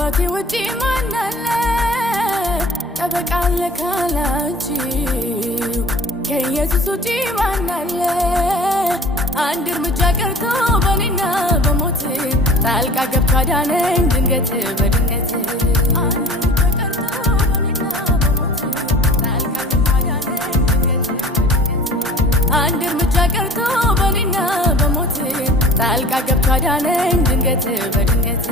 كاباتي ودي مناله تبقى ካላንቺ ከኢየሱስ ውጪ ማናለ አንድ እርምጃ ቀርቶ በኔና በሞት ጣልቃ ገብቶ አዳነኝ ድንገት በድንገት አንድ እርምጃ ቀርቶ በኔና በሞት ጣልቃ ገብቶ አዳነኝ ድንገት በድንገት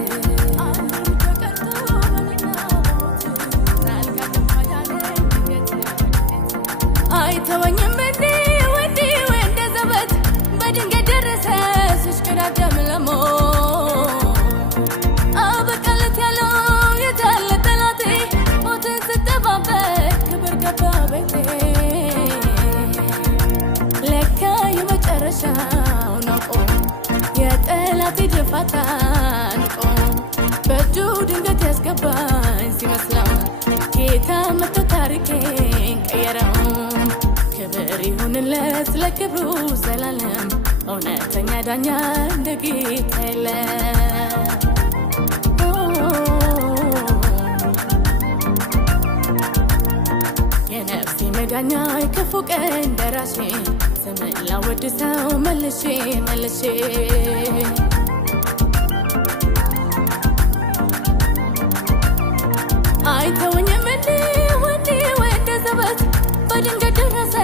አይተወኝም እንዴ ወንዴ ወንደ ዘበት በድንገት ደረሰ ሲሽከዳደም ለሞ አበቃለት ያለው የታለ ጠላቴ ሞትን ስትጠባበቅ ክብር ገባ ቤቴ ለካ የመጨረሻው ነው የጠላቴ ድፋታ ንቆ በእጁ ድንገት ያስገባኝ ሲመስለው ጌታ መጥቶ ታሪኬን ቀየረው ክብር ይሁንለት ለክብሩ ዘላለም እውነተኛ ዳኛ እንደ ጌታ የለም የነፍሴ መዳኛ ክፉ ቀን ደራሼ ስምን ላወድሰው መልሼ መልሼ አይተወኝም እንዴ ወንዴ ወንደ ዘበት በድንገት ደረሰ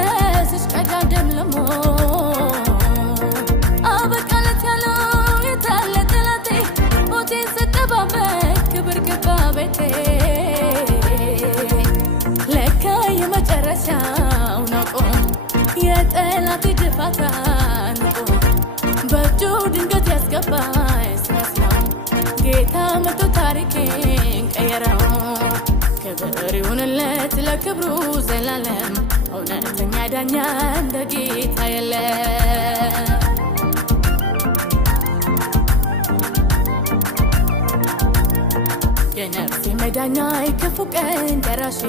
ሲሽቀዳደም ለሞ አበቃለት ያለው የታለ ጠላቴ ሞቴን ስትጠባበቅ ክብር ገባ ቤቴ ለካ የመጨረሻው ነው የጠላቴ ድፋታ ንቆ በእጁ ድንገት ያስገባኝ ሲመስለው ጌታ መጥቶ ታሪኬን ቀየረው ክብር ይሁንለት ለክብሩ ዘላለም እውነተኛ ዳኛ እንደ ጌታ የለም የነፍሴ መዳኛ ክፉ ቀን ደራሼ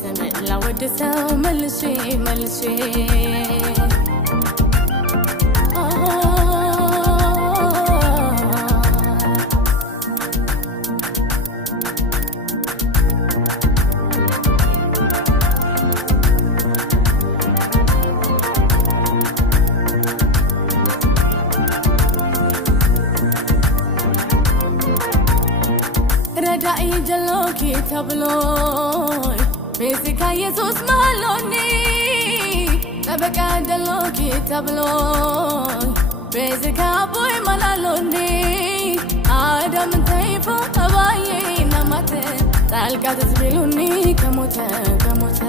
ስምን ላወድሰው መልሼ መልሼ ረዳኢ ጀሎኪ ተብሎይ ቤዚካ ኢየሱስ ማሎኒ ጠበቃ ጀሎኪ ተብሎይ ቤዚካ ቦይ ማላሎኒ አዳም ተይፎ አባዬ ናማተ ጣልቃ ተስቢሉኒ ከሞተ ከሞተ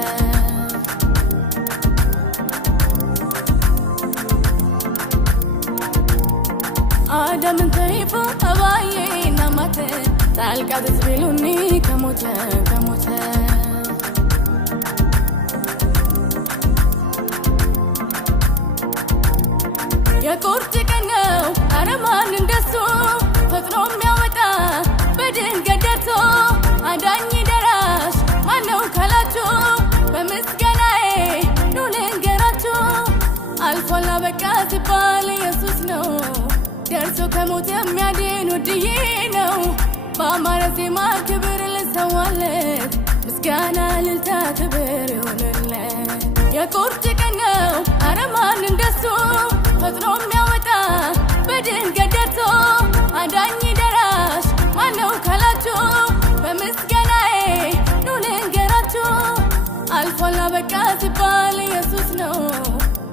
አዳም ተይፎ አባዬ ናማተ ጣልቃ ተስቢሉኒ ከሞተ ከሞተ የቁርጥ ቀን ነው ኧረ ማን እንደሱ ፈጥኖ የሚያወጣ በድንገት ደርሶ አዳኝ ደራሽ ማነው ካላችሁ በምስጋናዬ ኑ ልንገራችሁ አልፏል አበቃ ሲባል ኢየሱስ ነው ደርሶ ከሞት የሚያድን ውድዬ ነው በአማረ ዜማ ክብር ልሰዋለት ምስጋና ልልታ ክብር ይሁንለት የቁርጥ ቀን ነው ኧረ ማን እንደሱ ፈጥኖ የሚያወጣ በድንገት ደርሶ አዳኝ ደራሽ ማነው ካላችሁ በምስጋናዬ ኑ ልንገራችሁ አልፏል አበቃ ሲባል ኢየሱስ ነው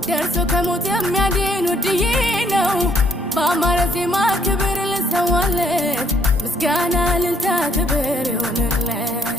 ደርሶ ከሞት የሚያድን ውድዬ ነው በአማረ ዜማ ክብር ልሰዋለት ምስጋና ልልታ ክብር ይሁንለት